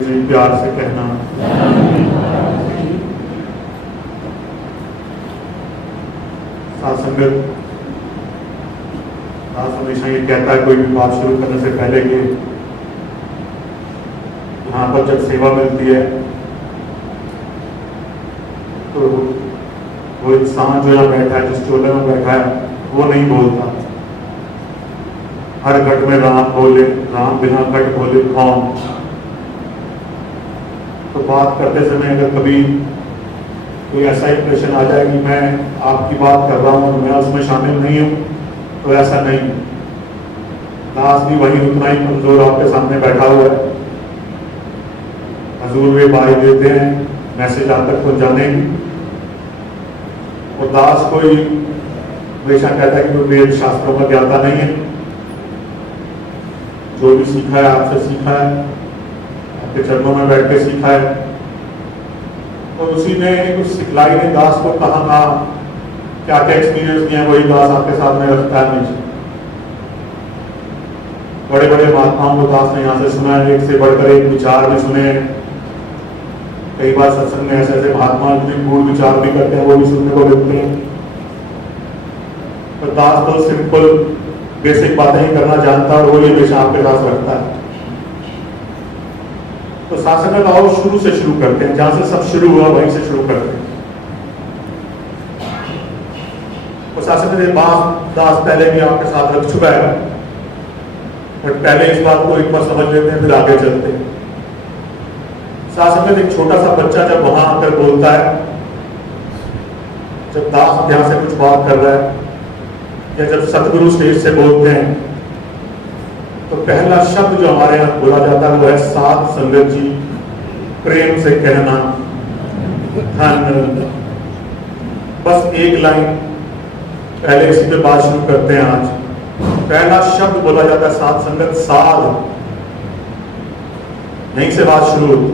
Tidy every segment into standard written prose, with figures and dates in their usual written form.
प्यार से कहना। साथ संगत दास हमेशा ये कहता है कोई भी बात शुरू करने से पहले कि यहाँ पर जब सेवा मिलती है तो वो इंसान जो यहाँ बैठा है, जिस चोले में बैठा है, वो नहीं बोलता। हर घट में राम बोले, राम बिना घट बोले कौन। तो बात करते समय अगर कभी कोई ऐसा इंप्रेशन आ जाए कि मैं आपकी बात कर रहा हूँ और मैं उसमें शामिल नहीं हूँ, तो ऐसा नहीं। दास भी वही उतना ही कमजोर आपके सामने बैठा हुआ है। हजूर वे बाई देते हैं मैसेज आप तक पहुँचाने की, और दास कोई हमेशा कहता है कि वेद शास्त्रों का ज्ञाता नहीं है। जो भी सीखा है आपसे सीखा है, आपके चरणों में बैठ के सीखा है, और उसी ने कुछ सिखलाई ने दास को कहा क्या क्या एक्सपीरियंस किया वही दास आपके सामने रखता है। हमेशा बड़े बड़े महात्माओं को दास ने यहाँ से सुना है, एक से बढ़कर एक विचार भी सुने। कई बार सत्संग में ऐसे ऐसे महात्मा इतने गूढ़ विचार भी करते हैं, वो भी सुनने को मिलते हैं। पर दास तो सिंपल बेसिक बातें ही करना जानता है, और वो ये हमेशा आपके पास रखता है। तो शासन में आओ शुरू से शुरू करते हैं, जहां से सब शुरू हुआ वहीं से शुरू करते हैं। तो शासन में दास पहले भी आपके साथ रख चुका है, बट पहले इस बात को एक बार समझ लेते हैं, फिर आगे चलते हैं। शासन में एक छोटा सा बच्चा जब वहां आकर बोलता है, जब दास ध्यान से कुछ बात कर रहा है, या जब सतगुरु स्टेज से बोलते हैं, तो पहला शब्द जो हमारे यहाँ बोला जाता है वो है साध संगत जी, प्रेम से कहना धन। बस एक लाइन पहले इसी पे बात शुरू करते हैं। आज पहला शब्द बोला जाता है साध संगत, साध, यहीं से बात शुरू होती।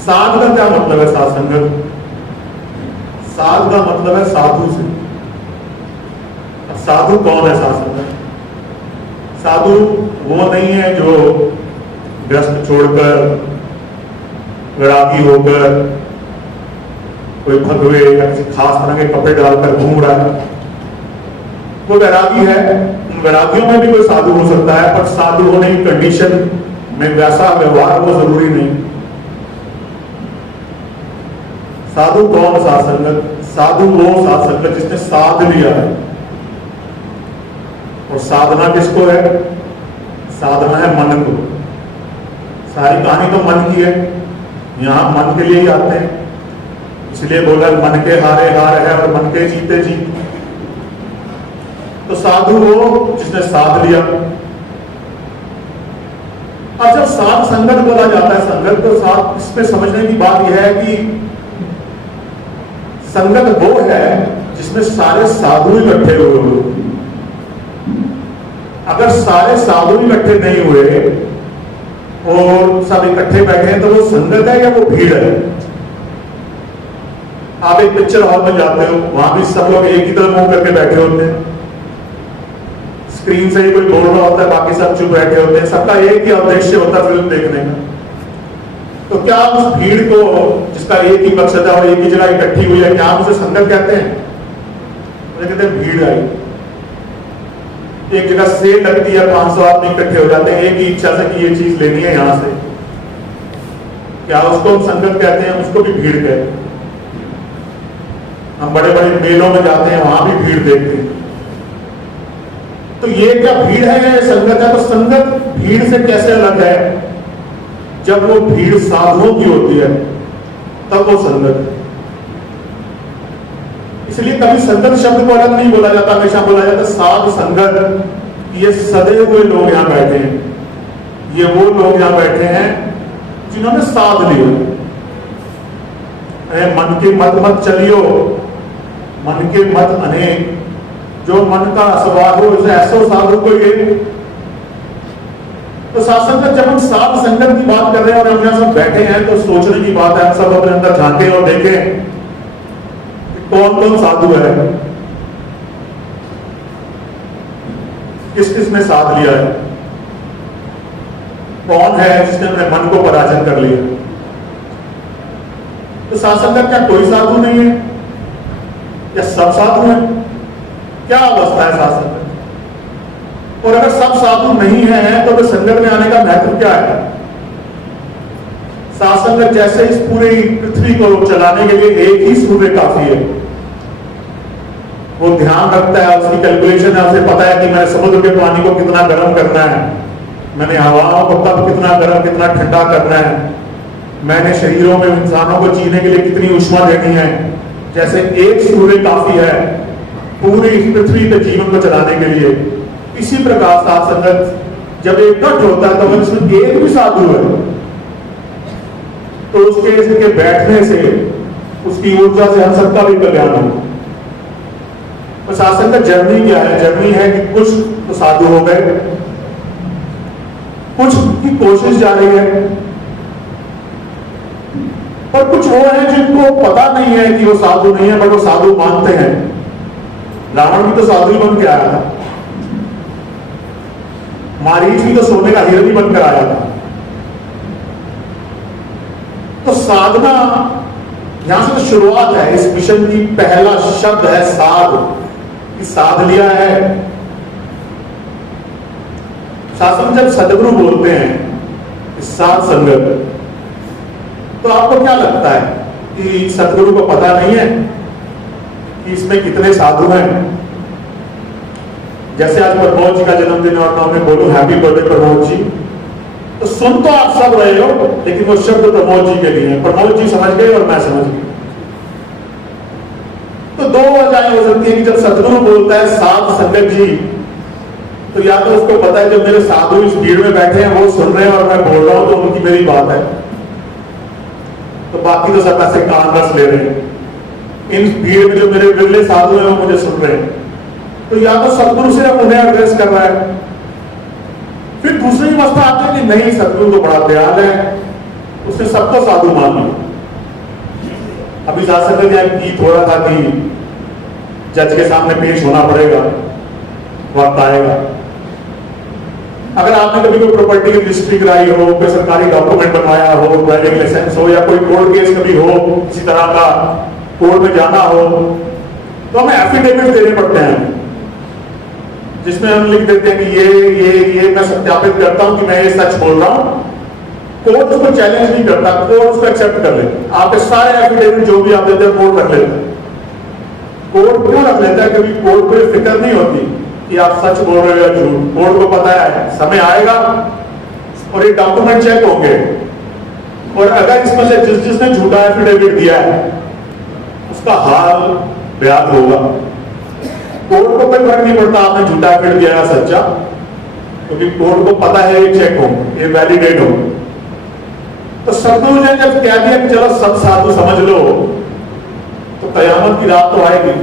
साध का क्या मतलब है? साध संगत, साध का मतलब है साधु से। साधु कौन है? साध संगत साधु वो नहीं है जो व्यस्त छोड़कर वैरागी होकर कोई भगवे या किसी खास तरह के कपड़े डालकर घूम रहा है। वो वैरागी है। वैरागियों में भी कोई साधु हो सकता है, पर साधु होने की कंडीशन में वैसा व्यवहार वो जरूरी नहीं। साधु कौन? साध संगत। साधु वो साध संगत जिसने साध लिया है। और साधना किसको है? साधना है मन को। सारी कहानी तो मन की है, यहां मन के लिए ही आते हैं, इसलिए बोला मन के हारे हार है और मन के जीते जीत। तो साधु वो जिसने साध लिया। अब जब साध संगत बोला जाता है, संगत तो साथ इसमें समझने की बात यह है कि संगत वो है जिसमें सारे साधु इकट्ठे हुए। अगर सारे साधु इकट्ठे नहीं हुए और सब इकट्ठे बैठे हैं, तो वो संगत है या वो भीड़ है? आप एक पिक्चर हॉल में जाते हो, वहां भी सब लोग एक ही तरफ मुंह करके बैठे होते हैं। स्क्रीन से ही कोई बोल रहा होता है, बाकी सब चुप बैठे होते हैं। सबका एक ही उद्देश्य होता है फिल्म देखने का। तो क्या उस भीड़ को, जिसका एक ही मकसद है और एक ही जगह इकट्ठी हुई है, क्या उसे संगत कहते हैं? मुझे कहते हैं भीड़ आई। एक जगह सेल लगती है, 500 आदमी इकट्ठे हो जाते हैं एक ही इच्छा से कि ये चीज लेनी है यहां से, क्या उसको हम संगत कहते हैं? उसको भी भीड़ कहते हैं। हम बड़े बड़े मेलों में जाते हैं, वहां भी भीड़ देखते हैं। तो ये क्या भीड़ है या संगत है? तो संगत भीड़ से कैसे अलग है? जब वो भीड़ साधुओं की होती है तब वो संगत है। इसलिए कभी संगत शब्द को अलग नहीं बोला जाता, हमेशा बोला जाता साध संगत। ये सदे हुए लोग यहां बैठे हैं, ये वो लोग यहां बैठे हैं जिन्होंने साध लिया। मन के मत चलियो, मन के मत अनेक, जो मन का सवार हो उसे ऐसो साधु को ये। तो साध संगत, जब हम साध संगत की बात कर रहे हैं और हम यहां सब बैठे हैं, तो सोचने की बात है हम सब अपने अंदर झांके और देखें कौन कौन साधु है, किस किस ने साथ लिया है। कौन है जिसने अपने मन को पराजन कर लिया? तो साथ संगत क्या कोई साधु नहीं है या सब साधु हैं? क्या अवस्था है साथ संगत? और अगर सब साधु नहीं है तो फिर संगत में आने का महत्व क्या है? साथ संगत जैसे इस पूरी पृथ्वी को चलाने के लिए एक ही सूर्य काफी है। वो ध्यान रखता है, उसकी कैलकुलेशन है, उसे पता है कि मैंने समुद्र के पानी को कितना गर्म करना है, मैंने हवाओं को कब कितना गर्म कितना ठंडा करना है, मैंने शरीरों में इंसानों को जीने के लिए कितनी ऊष्मा देनी है। जैसे एक सूर्य काफी है पूरी पृथ्वी पे जीवन को चलाने के लिए, इसी प्रकार साथ संगत जब एकजुट होता है तो अगर इसमें एक भी साधु है तो उसके बैठने से उसकी ऊर्जा से हम सबका भी कल्याण हो। तो साथ संगत जर्नी क्या है? जर्नी है कि कुछ तो साधु हो गए, कुछ की कोशिश जारी है, और कुछ वो है जिनको पता नहीं है कि वो साधु नहीं है बट वो साधु मानते हैं। रावण भी तो साधु ही बन के आया था, मारीच भी तो सोने का हीरा ही बनकर आया था। तो साधना यहां से तो शुरुआत है इस मिशन की। पहला शब्द है साध, कि साध लिया है। शास्त्र जब सदगुरु बोलते हैं साध संगत, तो आपको क्या लगता है कि सदगुरु को पता नहीं है कि इसमें कितने साधु हैं? जैसे आज प्रमोद जी का जन्मदिन और मैं उन्हें बोलूं हैप्पी बर्थडे प्रमोद जी, तो सुन तो आप सब रहे हो लेकिन वो शब्द प्रमोद जी के लिए है। प्रमोद जी समझ गए और मैं समझ गया। तो दो वजहें हो सकती है कि जब सदगुरु बोलता है साध संगत जी, तो या तो उसको पता है जब मेरे साधु इस भीड़ में बैठे हैं वो सुन रहे हैं और मैं बोल रहा हूं तो उनकी मेरी बात है, तो बाकी तो सब ऐसे कान रस ले रहे हैं। इन भीड़ में जो मेरे विरले साधु हैं वो मुझे सुन रहे हैं। तो या तो सदगुरु सिर्फ उन्हें एड्रेस कर रहा है। फिर दूसरी अवस्था आती है कि नहीं, सदगुरु तो बड़ा दयाल है, उसने सबको साधु मान लिया। अभी जा सकते गीत हो रहा था कि जज के सामने पेश होना पड़ेगा, वक्त आएगा। अगर आपने कभी कोई प्रॉपर्टी की रजिस्ट्री कराई हो, कोई सरकारी डॉक्यूमेंट बनवाया हो, ड्राइविंग लाइसेंस हो, या कोई कोर्ट केस कभी हो, किसी तरह का कोर्ट में जाना हो, तो हमें एफिडेविट देने पड़ते हैं जिसमें हम लिख देते हैं कि ये मैं सत्यापित करता हूं कि मैं ये सच बोल रहा हूं। कोर्ट उसको चैलेंज नहीं करता, कोर्ट उसको एक्सेप्ट कर लेता। आपके सारे एफिडेविट जो भी आप देते हैं कोर्ट रख लेता है। कोर्ट क्यों रख लेता है? क्योंकि कोर्ट को फिक्र नहीं होती कि आप सच बोल रहे हो या झूठ। कोर्ट को पता है समय आएगा और ये डॉक्यूमेंट चेक होंगे, और अगर इसमें से जिसने झूठा एफिडेविट दिया है उसका हाल बयान होगा। कोर्ट को कोई फर्क नहीं पड़ता आपने झूठा एफिडेविट दिया है सच्चा, क्योंकि कोर्ट को पता है ये चेक हो, ये वैलिडेट हो। तो सदगुरु ने जब कह दिया कि चलो सब साधु समझ लो, तो कयामत की रात तो आएगी।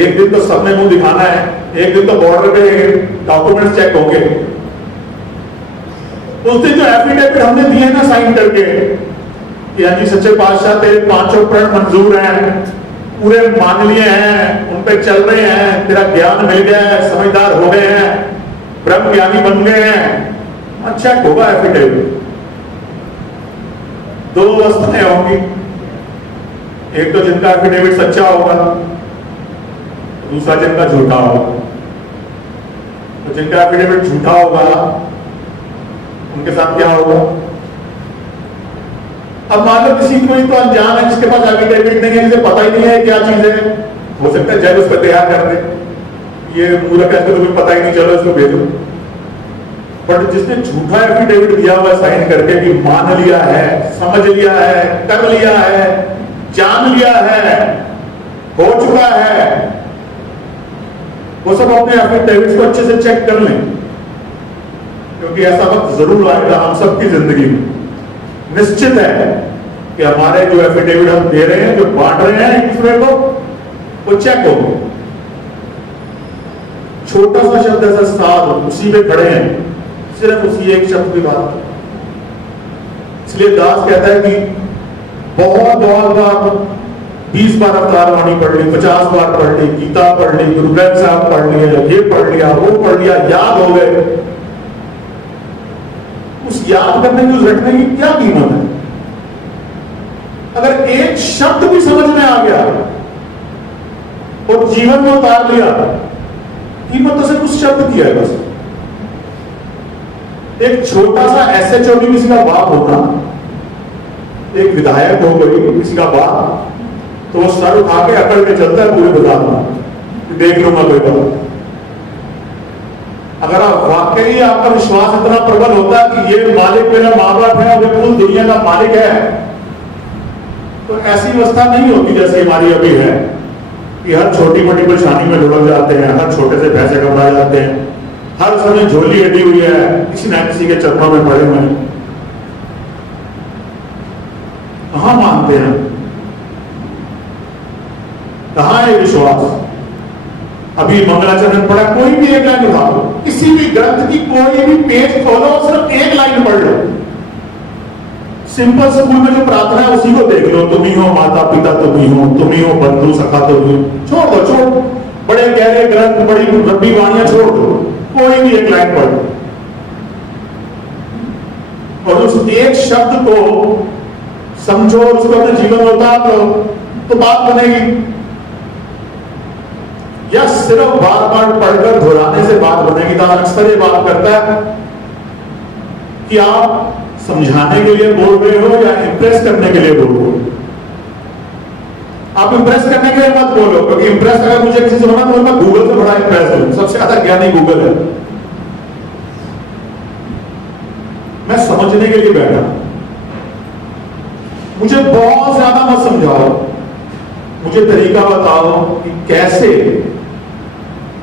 एक दिन तो सबने मुंह दिखाना है, एक दिन तो बॉर्डर पे डॉक्यूमेंट्स चेक होंगे। उस दिन जो एफिडेविट हमने दिए ना साइन करके कि हाँ जी सच्चे पातशाह तेरे पांचों प्रण मंजूर हैं, पूरे मान लिए हैं, उन पे चल रहे हैं, तेरा ज्ञान मिल गया है, समझदार हो गए हैं, ब्रह्म ज्ञानी बन गए हैं, चेक होगा एफिडेविट। दो अवस्थाएं होंगी, एक तो जिनका एफिडेविट सच्चा होगा, दूसरा जिनका झूठा होगा। तो जिनका एफिडेविट झूठा होगा उनके साथ क्या होगा? अब मान लो किसी कोई तो अनजान है जिसके पास एफिडेविट नहीं है, जिसे पता ही नहीं है क्या चीज है, हो सकता है जज उस पर तैयार कर दे, ये मूर्ख है तो तुम्हें पता ही नहीं, चलो इसको भेजो। बट जिसने झूठा एफिडेविट दिया हुआ साइन करके कि मान लिया है, समझ लिया है, कर लिया है, जान लिया है, हो चुका है, वो सब अपने एफिडेविट को अच्छे से चेक कर लें, क्योंकि ऐसा वक्त जरूर आएगा हम सबकी जिंदगी में। निश्चित है कि हमारे जो एफिडेविट हम दे रहे हैं, जो बांट रहे हैं एक दूसरे को, वो चेक होंगे। छोटा सा शब्द ऐसा साध, उसी पे खड़े हैं, सिर्फ उसी एक शब्द की बात। इसलिए दास कहता है कि बहुत बहुत बार 20 बार अवतार वाणी पढ़ ली, 50 बार पढ़ ली, गीता पढ़ ली, गुरु ग्रंथ साहब पढ़ लिया, ये पढ़ लिया, वो पढ़ लिया, याद हो गए, उस याद करने की, उस रटने की क्या कीमत है? अगर एक शब्द भी समझ में आ गया और जीवन में उतार लिया, कीमत तो सिर्फ उस शब्द की है बस। एक छोटा सा SHO किसी का बाप होता, एक विधायक हो कोई किसी का बाप, तो वो सर उठा के अकड़ के चलता है पूरे बाजार में, देख लूंगा कोई बात। अगर आप वाकई आपका विश्वास इतना प्रबल होता है कि ये मालिक मेरा माँ बाप है और ये पूरी दुनिया का मालिक है, तो ऐसी अवस्था नहीं होती जैसे हमारी अभी है कि हर छोटी मोटी परेशानी में लुढ़क जाते हैं, हर छोटे से पैसे कमा जाते हैं, हर समय झोली अड़ी हुई है, किसी न किसी के चक्रों में पड़े हुए हैं। कहां मानते हैं, कहां है विश्वास? अभी मंगलाचरण पढ़ा, कोई भी एक लाइन उठाओ, किसी भी ग्रंथ की कोई भी पेज खोलो, सिर्फ एक लाइन पढ़ लो। सिंपल स्कूल में जो प्रार्थना है उसी को देख लो, तुम ही हो माता पिता, तुम ही हो बंधु सखा, तुम ही हो। छोड़ दो, छोड़, बड़े गहरे ग्रंथ, बड़ी रब्बी वाणियां छोड़ दो, कोई भी एक लाइन पढ़ लो और उस एक शब्द को समझो, उसको अपने जीवन में उतार लो, तो बात बनेगी। या सिर्फ बार बार पढ़कर दोहराने से बात बनेगी? तो अक्सर ये बात करता है कि आप समझाने के लिए बोल रहे हो या इंप्रेस करने के लिए बोल रहे हो। आप इंप्रेस करने के लिए मत बोलो, क्योंकि इंप्रेस अगर मुझे किसी से होना तो मैं गूगल से बड़ा इंप्रेस हूं, सबसे ज्यादा ज्ञानी गूगल है। मैं समझने के लिए बैठा, मुझे बहुत ज्यादा मत समझाओ, मुझे तरीका बताओ कि कैसे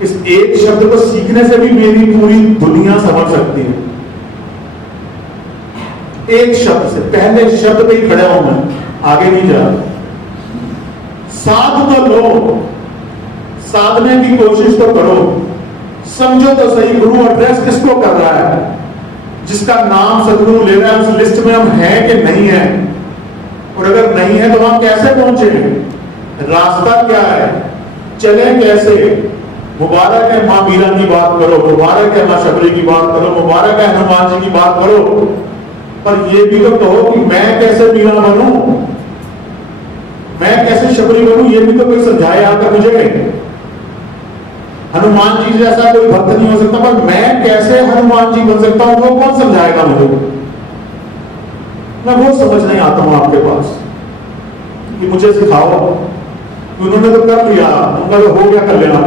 इस एक शब्द को सीखने से भी मेरी पूरी दुनिया समझ सकती है। एक शब्द से, पहले शब्द पे ही खड़ा हूं मैं, आगे नहीं जा। साध तो लो, साधने की कोशिश तो करो, समझो तो सही गुरु एड्रेस किसको कर रहा है, जिसका नाम सदगुरु ले रहा है उस लिस्ट में हम हैं कि नहीं है, और अगर नहीं है तो हम कैसे पहुंचे, रास्ता क्या है, चले कैसे। मुबारक है मां मीरा की बात करो, मुबारक है मां शबरी की बात करो, मुबारक है हनुमान जी की बात करो, पर ये भी तो कहो कि मैं कैसे मीरा बनूं, मैं कैसे शबरी बनूं, ये भी तो कोई समझाए आकर मुझे। हनुमान जी जैसा कोई भक्त नहीं हो सकता, पर मैं कैसे हनुमान जी बन सकता हूं, वो कौन समझाएगा मुझे? मैं वो समझ नहीं आता हूं आपके पास कि मुझे सिखाओ। उन्होंने तो कर लिया, उनका तो हो गया कर लेना।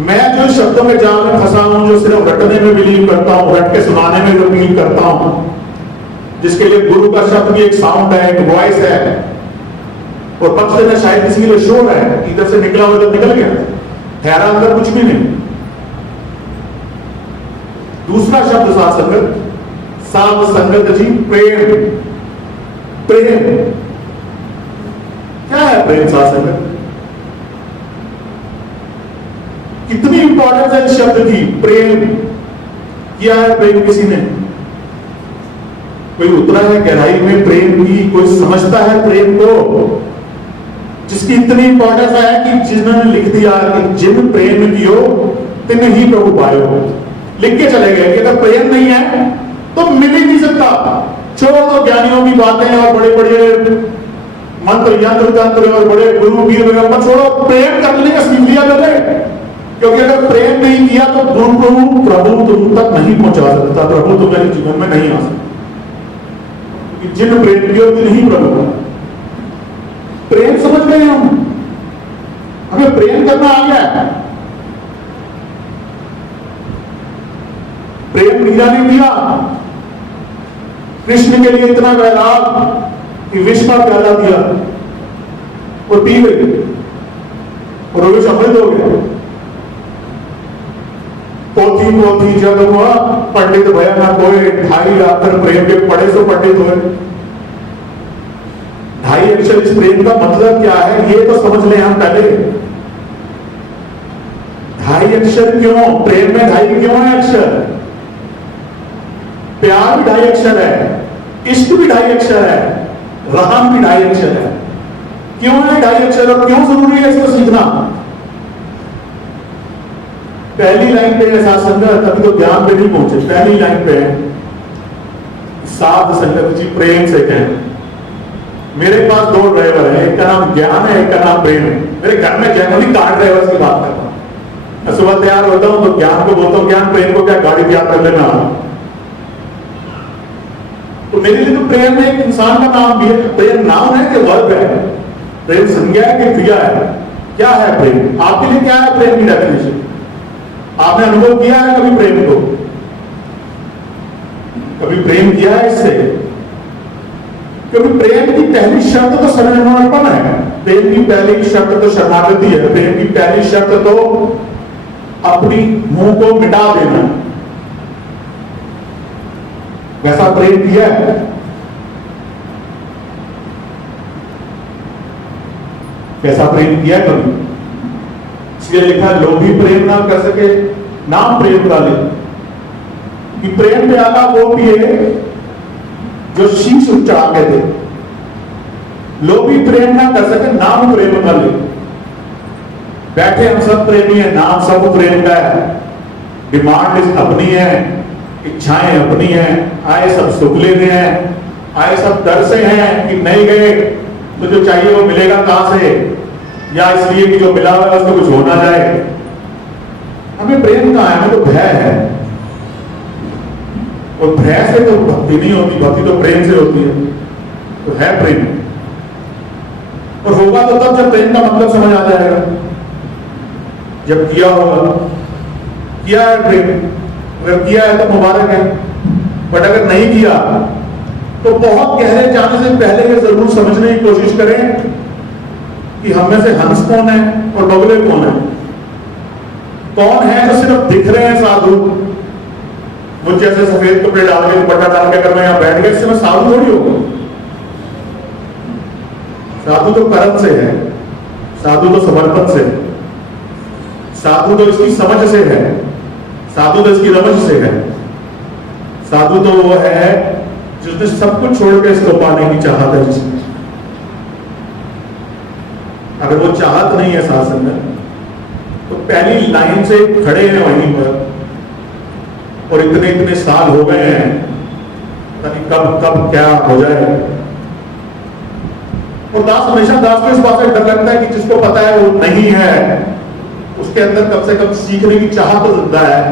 मैं जो शब्दों में जाल में फंसा हूं, जो सिर्फ रटने में बिलीव करता हूं, रट के सुनाने में बिलीव करता हूं, जिसके लिए गुरु का शब्द भी एक साउंड है, एक वॉइस है, और पक्ष में शायद किसी के लिए शोर है, इधर से निकला हुआ तो निकल गया, ठहरा अंदर कुछ भी नहीं। दूसरा शब्द साथ संगत, साध संगत जी, प्रेम। प्रेम क्या है? प्रेम साथ संगत, कितनी इंपॉर्टेंस है इस शब्द की। प्रेम किया है प्रेम किसी ने? कोई उतरा है गहराई में प्रेम की? कोई समझता है प्रेम को? जिसकी इतनी इंपॉर्टेंस है कि जिन्होंने लिख दिया कि जिन प्रेम कियो तिन ही प्रभु पायो, लिख के चले गए कि अगर प्रेम नहीं है तो मिल ही नहीं सकता। छोड़ो तो ज्ञानियों की बातें और बड़े बड़े मंत्र यंत्र तंत्र और बड़े गुरु वीर वगैरह छोड़ो, प्रेम करने का सीख लिया पहले, क्योंकि अगर प्रेम नहीं किया तो प्रभु तुम तक नहीं पहुंचा सकता, प्रभु तुम्हारे जीवन में नहीं आ सकता। जिन प्रेम किया तिन ही प्रभु का। प्रेम समझ गए हम, हमें प्रेम करना आ गया है। प्रेम मीरा ने दिया कृष्ण के लिए इतना वैराग कि विष का प्याला दिया और पी गई और वो अमृत हो गया। पोथी पोथी जग हुआ पंडित भया ना कोई, 2.5 लाख प्रेम के पढ़े सो पंडित हुए। 2.5 अक्षर इस प्रेम का मतलब क्या है ये तो समझ लें हम पहले। 2.5 अक्षर क्यों? प्रेम में 2.5 क्यों है अक्षर? प्यार भी 2.5 अक्षर है, इश्क भी 2.5 अक्षर है, रहम भी 2.5 अक्षर है। क्यों है 2.5 अक्षर और क्यों जरूरी है इसको सीखना? पहली लाइन पे है साथ संगत, अभी तो ज्ञान पे नहीं पहुंचे, पहली लाइन पे है साध संगत जी प्रेम से कहें। मेरे पास 2 ड्राइवर है, एक का नाम ज्ञान है, एक का नाम प्रेम है। मेरे घर में जनरली कार ड्राइवर्स की बात करता हूँ। मैं सुबह तैयार होता हूँ तो ज्ञान को बोलता हूँ, ज्ञान प्रेम को क्या गाड़ी तैयार कर लेना। तो मेरे लिए तो प्रेम एक इंसान का नाम भी है। प्रेम नाम है कि वर्ब है? प्रेम संज्ञा है कि क्रिया है? क्या है प्रेम? आपके लिए क्या है प्रेम की डेफिनेशन? आपने अनुभव किया है कभी प्रेम को? कभी प्रेम किया है इससे? क्योंकि प्रेम की पहली शर्त तो समर्पण है। प्रेम की पहली शर्त तो शरणागति है। प्रेम की पहली शर्त तो अपनी मुंह को मिटा देना। वैसा प्रेम किया है? कैसा प्रेम किया है कभी? इसलिए लिखा लोभी प्रेम ना कर सके नाम प्रेम का ले, कि प्रेम प्याला वो पिए जो शीश चढ़ा के दे। लोभी प्रेम ना कर सके नाम प्रेम का ले। बैठे हम सब प्रेमी है, नाम सब प्रेम का है। डिमांड अपनी है, इच्छाएं अपनी हैं। आए सब सुख लेने हैं, आए सब डर से हैं कि नहीं गए तो जो चाहिए वो मिलेगा कहां से, या इसलिए कि जो मिला हुआ है उसको कुछ हो ना जाए। हमें प्रेम कहां है? हमें तो भय है। और भय से तो भक्ति नहीं होती, भक्ति तो प्रेम से होती है। तो है प्रेम, और होगा तो तब जब प्रेम का मतलब समझ आ जाएगा, जब किया होगा। किया है प्रेम, अगर किया है तो मुबारक है, बट अगर नहीं किया तो बहुत गहरे जाने से पहले ये जरूर समझने की कोशिश करें कि हम में से हंस कौन है और बगुले कौन है। कौन है जो सिर्फ दिख रहे हैं साधु, मुझ जैसे सफेद कपड़े डाल के दुपट्टा डाल के अगर मैं यहां बैठ गया इससे मैं साधु थोड़ी होगा। साधु तो कर्म से है, साधु तो समर्पण से है, साधु तो इसकी समझ से है, साधु तो इसकी रमज से है। साधु तो वो है जिसने सब कुछ छोड़ के इसको पाने की चाहत है जिसमें। अगर वो चाहत नहीं है शासन में तो पहली लाइन से खड़े हैं वहीं पर, और इतने इतने साल हो गए हैं, ताकि कब कब क्या हो जाए। और दास हमेशा दास को इस बात से डर लगता है कि जिसको पता है वो नहीं है, उसके अंदर कम से कम सीखने की चाहत तो जिंदा है।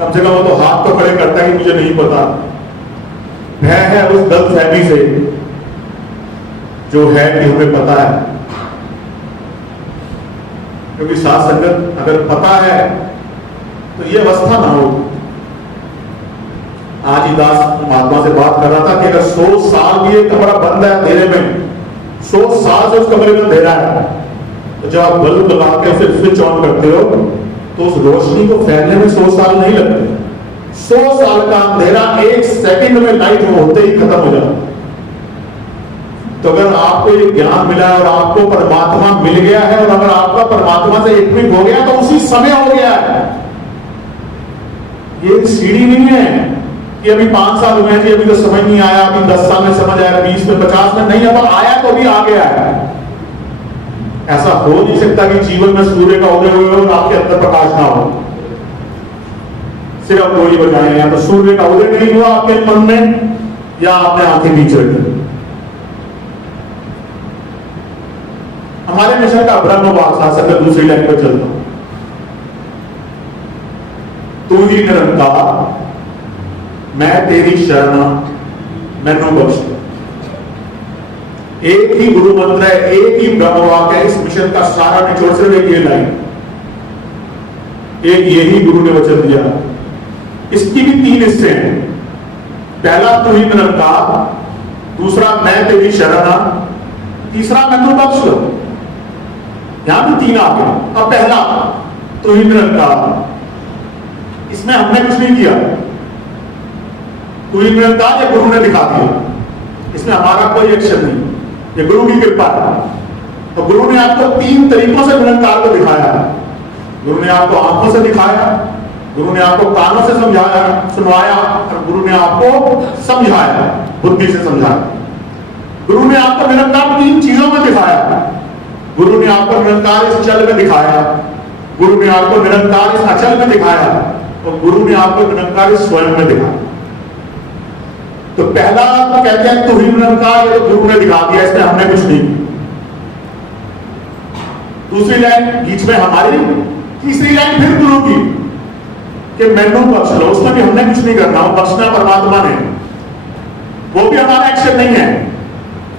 कम से कम वो तो हाथ तो खड़े करता है कि मुझे नहीं पता। भय है उस गलतफहमी से जो है कि हमें पता है। क्योंकि साथ संगत अगर पता है तो ये अवस्था ना हो। आज ही दास महात्मा से बात कर रहा था कि अगर 100 साल भी ये कमरा बंद है अंधेरे में, 100 साल से उस कमरे में अंधेरा है, तो जब आप बल्ब लगा के फिर स्विच ऑन करते हो तो उस रोशनी को फैलने में 100 साल नहीं लगते। 100 साल का अंधेरा 1 सेकंड में लाइट होते ही खत्म हो जाता। तो अगर आपको ये ज्ञान मिला है और आपको परमात्मा मिल गया है, और अगर आपका परमात्मा से एकमिक हो गया तो उसी समय हो गया है। ये सीढ़ी नहीं है कि अभी 5 साल हुए जी, अभी तो समझ नहीं आया, अभी 10 साल में समझ आया, 20 में, 50 में नहीं, अब आया तो अभी आ गया है। ऐसा हो नहीं सकता कि जीवन में सूर्य का उदय हुए और आपके अंदर प्रकाश ना हो। सिर्फ गोली बजाए, या तो सूर्य का उदय नहीं हुआ आपके मन में, या आपने आंखें नीचे रखी। हमारे मिशन का ब्रह्म वासा सकर दूसरी लाइन पर चलता हूं। तू ही निरंकार, मैं तेरी शरण, मैनू बख्श। एक ही गुरु मंत्र है, एक ही ब्रह्म वाक्य है। इस मिशन का सारा निचोड़ सिर्फ एक ये लाइन, एक यही गुरु ने वचन दिया। इसकी भी 3 हिस्से हैं। पहला तू ही निरंकार, दूसरा मैं तेरी शरण, तीसरा मैनू बख्श लो। यहां भी 3 आ गए। अब पहला तू ही निरंकार, इसमें हमने कुछ नहीं किया, तू ही निरंकार या गुरु ने दिखा दिया, इसमें हमारा कोई एक्शन नहीं, ये गुरु की कृपा है। तो गुरु ने आपको 3 तरीकों से निरंकार को दिखाया। गुरु ने आपको आंखों से दिखाया, गुरु ने आपको कानों से समझाया, सुनवाया, और गुरु ने आपको समझाया, बुद्धि से समझाया। गुरु ने आपको निरंकार 3 चीजों में दिखाया। गुरु ने आपको निरंकार इस चल में दिखाया, गुरु ने आपको निरंकार इस अचल में दिखाया, और गुरु ने आपको निरंकार इस स्वयं में दिखाया। तो पहला तो कहते हैं तू ही निरंकार, ये तो गुरु ने दिखा दिया, इसमें हमने कुछ नहीं। दूसरी लाइन बीच में हमारी, तीसरी लाइन फिर गुरु की कि मैनू बख्श लो, उसमें भी हमने कुछ नहीं करना, वो बख्शना परमात्मा ने, वो भी हमारा एक्शन नहीं है,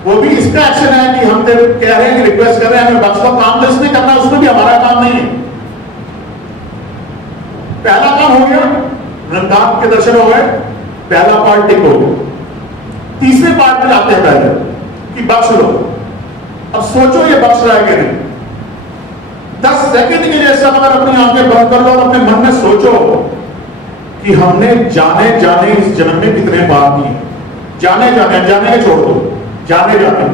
वो भी इसका एक्शन है कि हम कह रहे हैं कि रिक्वेस्ट कर रहे हैं हमें बख्श लो, काम तो इसने करना, उसमें भी हमारा काम नहीं है। पहला काम हो गया, निरंकार के दर्शन हो गए, पहला पार्ट टिक हो गया। तीसरे पार्ट में जाते हैं पहले कि बख्श लो। अब सोचो ये बख्श रहा है कि नहीं, 10 सेकंड के लिए सब अगर अपनी आंखें बंद कर लो और अपने मन में सोचो कि हमने जाने जाने इस जन्म में कितने पाप किए, जाने जाने, अनजाने के छोड़ दो, जाने जाने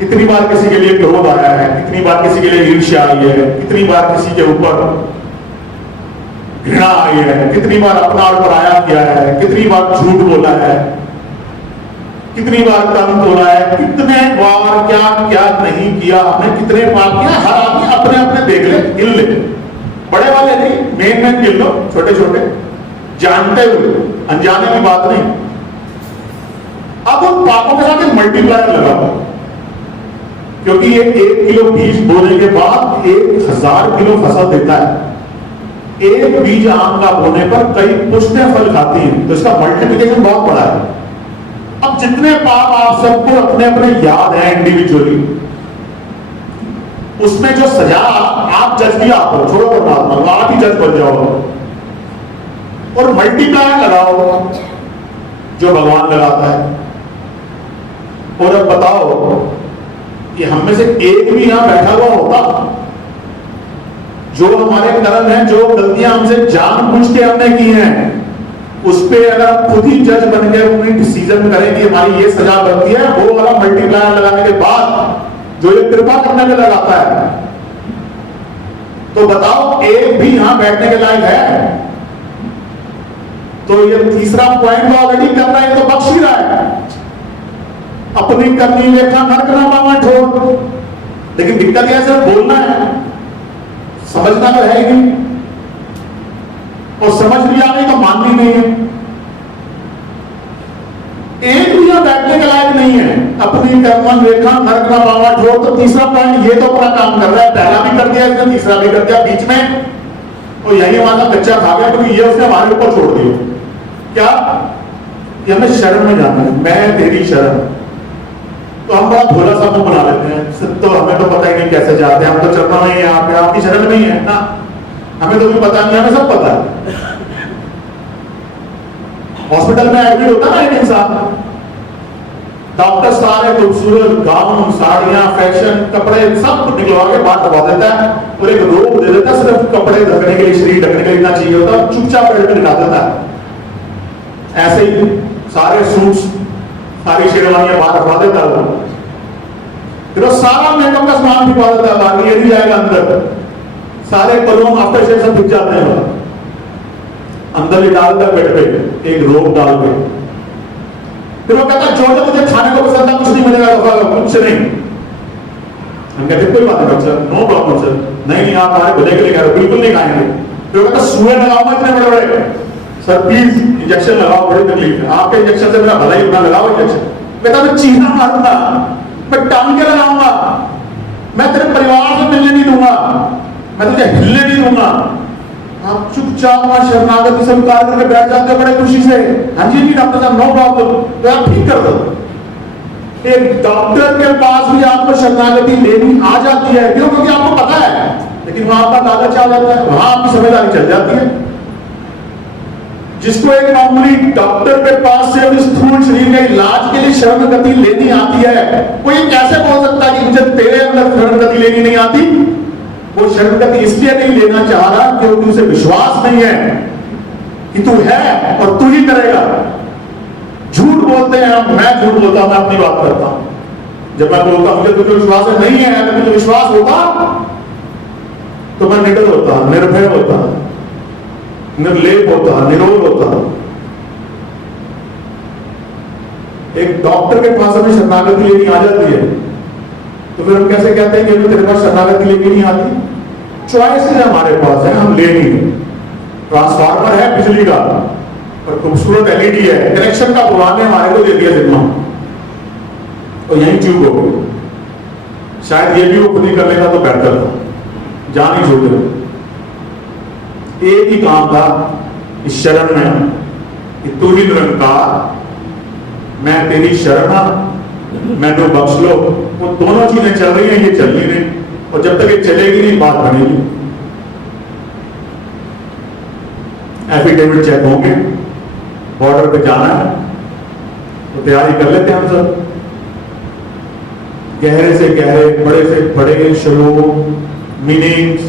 कितनी बार किसी के लिए क्रोध आया है, कितनी बार किसी के लिए ईर्ष्या आई है, कितनी बार किसी के ऊपर घृणा आई है, कितनी बार अपना और पराया किया है, कितनी बार झूठ बोला है, कितनी बार कर्म तोड़ा है, कितने बार क्या क्या नहीं किया हमने, कितने पाप किया। हर आदमी अपने अपने देख ले, गिन ले, बड़े वाले नहीं, मेन मेन गिन लो, छोटे छोटे जानते हुए, अनजाने की बात नहीं। अब उन पापों के साथ एक मल्टीप्लायर लगाओ, क्योंकि ये 1 किलो बीज बोने के बाद 1000 किलो फसल देता है। एक बीज आम का बोने पर कई पुष्टें फल खाती हैं, तो इसका मल्टीप्लिकेशन बहुत बड़ा है। अब जितने पाप आप सबको अपने अपने याद है इंडिविजुअली, उसमें जो सजा आप जज भी आप हो, छोड़ो परमात्मा, आप ही जज बन जाओ और मल्टीप्लायर लगाओ जो भगवान लगाता है। और अब बताओ कि हम में से एक भी यहां बैठा हुआ होता जो हमारे कर्म हैं, जो गलतियां हमसे जानबूझ के हमने की हैं, उस पे अगर हम खुद ही जज बन के अपनी डिसीजन करें कि हमारी ये सजा बनती है, वो वाला मल्टीप्लायर लगाने के बाद जो ये कृपा करने में लगाता है, तो बताओ एक भी यहां बैठने के लायक है? तो ये तीसरा पॉइंट ऑलरेडी कर रहा है, तो बख्श ही रहा है। अपनी करनी लेखा नरक ना पावा ठोर, लेकिन दिक्कत यह सिर्फ बोलना है, समझना तो है ही नहीं, और समझ लिया नहीं तो माननी नहीं है। एक भी यहां बैठने के लायक नहीं है, अपनी कर्म लेखा नरक ना पावा ठोर। तो तीसरा पॉइंट ये तो अपना काम कर रहा है, पहला भी कर दिया इसने, तीसरा भी कर दिया बीच में, और यही हमारा बच्चा खा गया, क्योंकि ये उसने हमारे ऊपर छोड़ दिया। क्या ये हमें शरण में जाना है, मैं तेरी शरण, तो हम बड़ा भोला सा मुंह बना लेते हैं, तो हमें तो पता ही नहीं कैसे जाते हैं, हम तो चलना नहीं है यहाँ पे, आपकी शरण नहीं है ना, हमें तो भी पता नहीं, हमें सब पता है। हॉस्पिटल में एडमिट होता ना एक इंसान, डॉक्टर सारे खूबसूरत गाउन, साड़ियां, फैशन, कपड़े सब निकलवा के बात करवा देता है और एक रोग दे देता है, सिर्फ कपड़े ढकने के लिए, शरीर ढकने के लिए इतना चाहिए होता है, चुपचाप बेड पे लिटा देता है। ऐसे ही सारे सूट्स, सारी शेरवानियां बाहर रखवा देता है, फिर वो सारा मेकअप का सामान दिखवा देता है बाहर, ये नहीं जाएगा अंदर, सारे कलोन आफ्टर शेव सब दिख जाते हैं, अंदर ही डाल देता बेड पे एक रोग डाल के, फिर वो कहता है जो मुझे खाने को पसंद है कुछ नहीं मिलेगा, कुछ नहीं। हम कहते कोई बात नहीं सर, नो प्रॉब्लम सर, नहीं आप हमारे भले के लिए कह रहे हो, बिल्कुल नहीं खाएंगे। फिर वो कहता सुए लगाऊंगा इतने बड़े बड़े, सर प्लीज इंजेक्शन लगाओ, बड़ी तकलीफ है, आपके इंजेक्शन से मेरा भला ही होना, लगाओ इंजेक्शन। कहता मैं चीना मारूंगा, मैं टांगे लगाऊंगा, मैं तेरे परिवार से मिलने नहीं दूंगा, मैं तुझे हिलने नहीं दूंगा। आप चुपचाप वहां शरणागति स्वीकार करके बैठ जाते हो बड़े खुशी से, हाँ जी डॉक्टर साहब नो प्रॉब्लम, तो आप ठीक कर दो। एक डॉक्टर के पास भी आपको शरणागति लेनी आ जाती है, क्यों? क्योंकि आपको पता है, लेकिन वहां आपका लालच आ जाता है, वहां आपकी समझदारी चल जाती है। जिसको एक मामूली डॉक्टर के पास से उस स्थूल शरीर के इलाज के लिए शरणागति लेनी आती है, वो ये कैसे बोल सकता है कि मुझे तेरे अंदर शरणागति लेनी नहीं आती? वो शरणागति इसलिए नहीं लेना चाह रहा क्योंकि उसे विश्वास नहीं है कि तू है और तू ही करेगा। झूठ बोलते हैं हम, मैं झूठ बोलता हूं, मैं अपनी बात करता हूं। जब मैं बोलता हूं मुझे तुझे विश्वास नहीं है, अगर मुझे विश्वास होता तो मैं निडर होता, निर्भय होता, निर्लेप होता, निरोल होता। एक डॉक्टर के पास हमें शरणागति लेनी आ जाती है, तो फिर हम कैसे कहते हैं कि तेरे पास शरणागति लेनी नहीं आती? चॉइस है हमारे पास, है हम ले नहीं। ट्रांसफार्मर है बिजली का, और खूबसूरत एलईडी है, कनेक्शन का भगवान ने हमारे को दे दिया जिम्मा, और यही चूक हो गई। शायद ये भी वो खुद ही कर लेगा तो बेहतर था, जान ही छोड़ दे। एक ही काम था इस शरण में कि तू ही निरंकार, मैं तेरी शरण, मैंने बख्श लो। वो दोनों चीजें चल रही हैं, ये चल नहीं रही, और जब तक ये चलेगी नहीं बात बनेगी। एफिडेविट चेक होंगे, बॉर्डर पे जाना है तो तैयारी कर लेते हैं हम सब, गहरे से गहरे, बड़े से बड़े श्लोक, मीनिंग्स।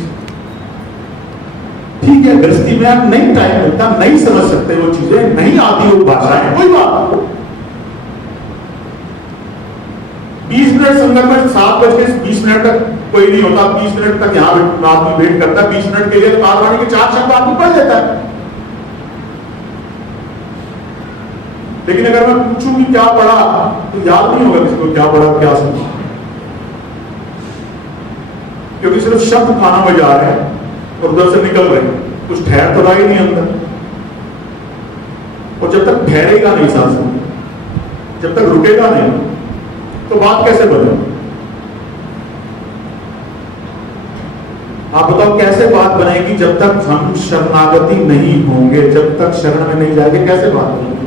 ठीक है, गृहस्थी में आप नहीं टाइम मिलता, नहीं समझ सकते वो चीजें, नहीं आती वो भाषाएं, कोई बात। 20 मिनट संगत में 7:20 तक कोई नहीं होता, 20 मिनट तक यहां आदमी वेट करता है, 20 मिनट के लिए कारवाणी के 4 शब्द आदमी पढ़ लेता है। लेकिन अगर मैं पूछूं कि क्या पढ़ा तो याद नहीं होगा किसी को क्या पढ़ा क्या सुना, क्योंकि सिर्फ शब्द खाना में जा रहे हैं और उधर से निकल रहे हैं, कुछ ठहर तो रहा ही नहीं अंदर। और जब तक ठहरेगा नहीं सांस में, जब तक रुकेगा नहीं, तो बात कैसे बने? आप बताओ कैसे बात बनेगी जब तक हम शरणागति नहीं होंगे, जब तक शरण में नहीं जाएंगे, कैसे बात बनेगी?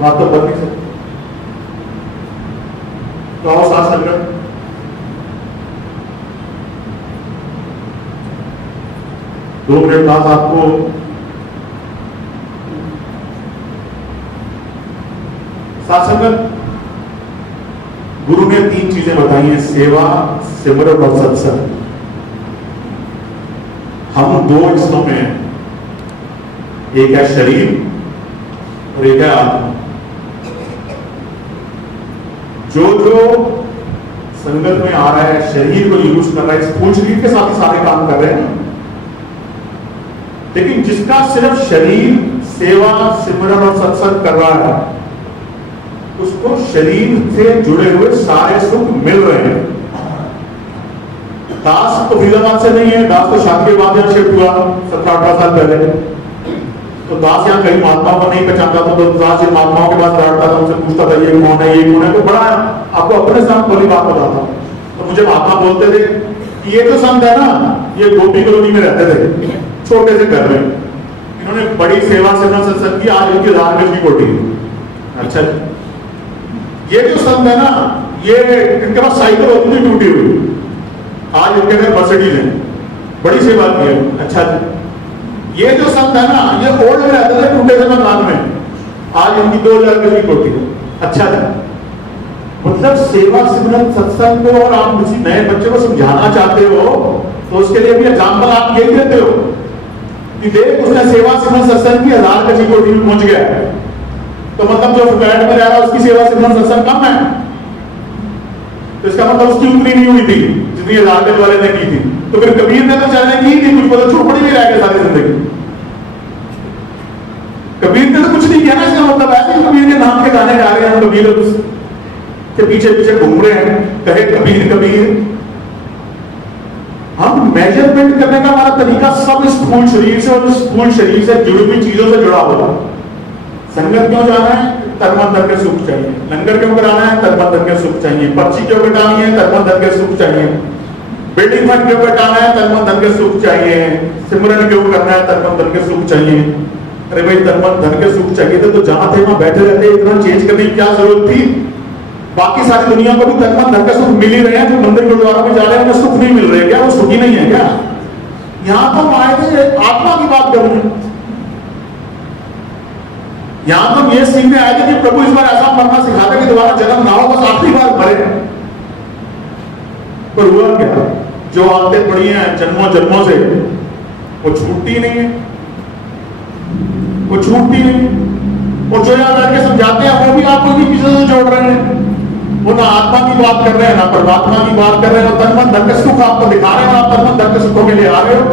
बात तो बन नहीं सकती। तो आओ साथ संगत, दो मिनट बाद आपको साथ संगत गुरु ने 3 चीजें बताई हैं, सेवा, सिमरन और सत्संग। हम 2 हिस्सों में हैं, एक है शरीर और एक है आत्मा। जो संगत में आ रहा है, शरीर को यूज कर रहा है, स्थूल शरीर के साथ ही सारे काम कर रहे हैं, लेकिन जिसका सिर्फ शरीर सेवा, सिमरन और सत्संग कर रहा है, उसको शरीर से जुड़े हुए सारे सुख मिल रहे हैं। दास तो फरीदाबाद से नहीं है, दास तो शादी के बाद यहाँ शिफ्ट हुआ 17-18 साल पहले। तो दास यहाँ कई महात्माओं को नहीं पहचानता था, तो दास इन महात्माओं के पास बैठता था, उनसे पूछता था ये कौन है, ये कौन है। तो बड़ा आपको अपने साथ बोली बात बताता, तो मुझे महात्मा बोलते थे कि ये जो संत है ना, ये गोपी कॉलोनी में रहते थे, छोटे से घर में, इन्होंने बड़ी सेवा से सत्संग की, आज इनकी धार्मिक की कोठी। अच्छा, ये जो संत है ना, ये इनके पास साइकिल होती थी टूटी हुई, आज इनके घर मर्सिडीज है, बड़ी सेवा की है। अच्छा, ये जो संत है ना, ये ओल्ड में रहते थे टूटे से मकान में, आज इनकी 2000 गज की कोठी है। अच्छा, मतलब सेवा सिमरन सत्संग को, और आप किसी नए बच्चे को समझाना चाहते हो तो उसके लिए भी एग्जाम्पल आप यही देते हो कि देख उसने सेवा सिमरन सत्संग की 1000 गज की कोठी में पहुंच गया, तो मतलब जो फ्लैट में रह रहा है उसकी सेवा सिमरन सत्संग कम है, तो इसका मतलब उसकी उतनी नहीं हुई थी जितनी 1000 गज वाले ने की थी। तो फिर कबीर ने तो चलने की थी, कुछ तो झोपड़ी में रह गया सारी जिंदगी। कबीर ने तो कुछ नहीं किया ना, इसका मतलब ऐसे कबीर के नाम के गाने गा रहे हैं, हम कबीर के पीछे पीछे घूम रहे हैं, कहे कबीर कबीर। हम मेजरमेंट करने का हमारा तरीका सब स्थूल शरीर से और स्थूल शरीर से जुड़ी हुई चीजों से जुड़ा हुआ। संगत क्यों जाना है? तन मन धन के सुख चाहिए। लंगर क्यों कराना है? तन मन धन के सुख चाहिए। पर्ची क्यों कटानी है? तन मन धन के सुख चाहिए। बिल्डिंग फंड क्यों कटाना है? तन मन धन के सुख चाहिए। सिमरन क्यों करना है? तन मन धन के सुख चाहिए। अरे भाई, तन मन धन के सुख चाहिए तो जहां थे वहां बैठे रहते, इतना चेंज करने की क्या जरूरत थी? बाकी सारी दुनिया को भी तन मन धन का सुख मिल ही रहे हैं, जो मंदिर गुरुद्वारा में जा रहे हैं उन्हें सुख नहीं मिल रहे, क्या वो सुखी नहीं है क्या? यहां तो आए थे आत्मा की बात करने, यहां तो ये सीखने आए थे कि प्रभु इस बार ऐसा मरना सिखा दे कि दोबारा जन्म ना हो, बस आखिरी बार मरे। पर हुआ क्या? जो आदतें पड़ी हैं जन्मों जन्मों से, वो छूटती नहीं है, वो छूटती नहीं। और जो यहाँ बैठ के समझाते हैं वो भी आपको इन्हीं चीजों से जोड़ रहे हैं। वो ना आत्मा की बात कर रहे हैं, ना परमात्मा की बात कर रहे हैं, तन मन धन के सुख आपको दिखा रहे हैं, आप तन मन धन के सुखों के लिए आ रहे हो।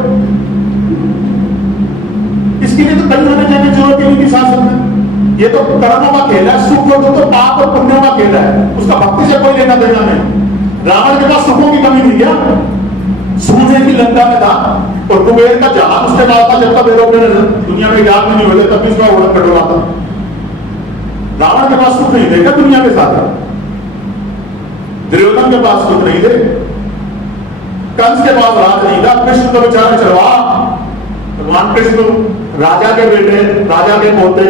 इसके लिए तो कहीं होने जाने की जरूरत ही नहीं शासन में। ये तो कर्मों का खेल है, सुख और तो पाप और पुण्यों का खेल है, उसका भक्ति से कोई लेना देना नहीं। रावण के पास सुखों की कमी नहीं है, सूर्य की लंका में था, और कुबेर का जहाज उसके पास था जब तक एरोप्लेन दुनिया में ज्ञान में नहीं हुए तब भी उसका उड़न कटोरा था। रावण के पास सुख नहीं देखा दुनिया के साथ, दुर्योधन के पास सुख नहीं थे, कंस के पास राज नहीं था, कृष्ण तो बेचारे चरवा, भगवान कृष्ण राजा के बेटे, राजा के पोते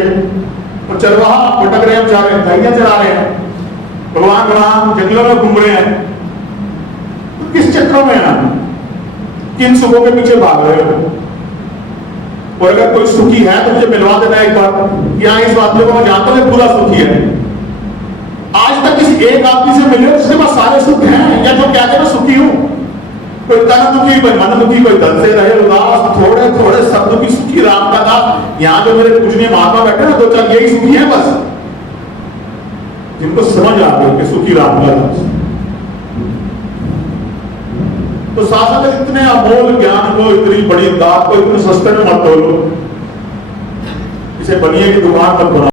और चरवाहा भटक रहे हैं बेचारे, गाइयां चरा रहे हैं, भगवान राम जंगलों में घूम रहे हैं। तो किस चक्रों में है, किन सुखों के पीछे भाग रहे हो? और अगर कोई सुखी है तो मुझे मिलवा देना एक बार, या इस बात को मैं जानता हूं पूरा सुखी है। आज तक किसी एक आदमी से मिले जिसके पास सारे सुख हैं, या जो कहते हैं मैं सुखी हूं? कोई तन दुखी, कोई मन दुखी, कोई धन से रहे उदास, थोड़े थोड़े सब दुखी, सुखी राम का दास। यहां जो मेरे पूजनीय महात्मा बैठे ना, दो चार यही सुखी है बस, जिनको समझ आ गई कि सुखी राम का दास। तो शासन इतने अमोल ज्ञान को, इतनी बड़ी दात को इतने सस्ते में मत तोलो, इसे बनिए की दुकान मत बनाओ।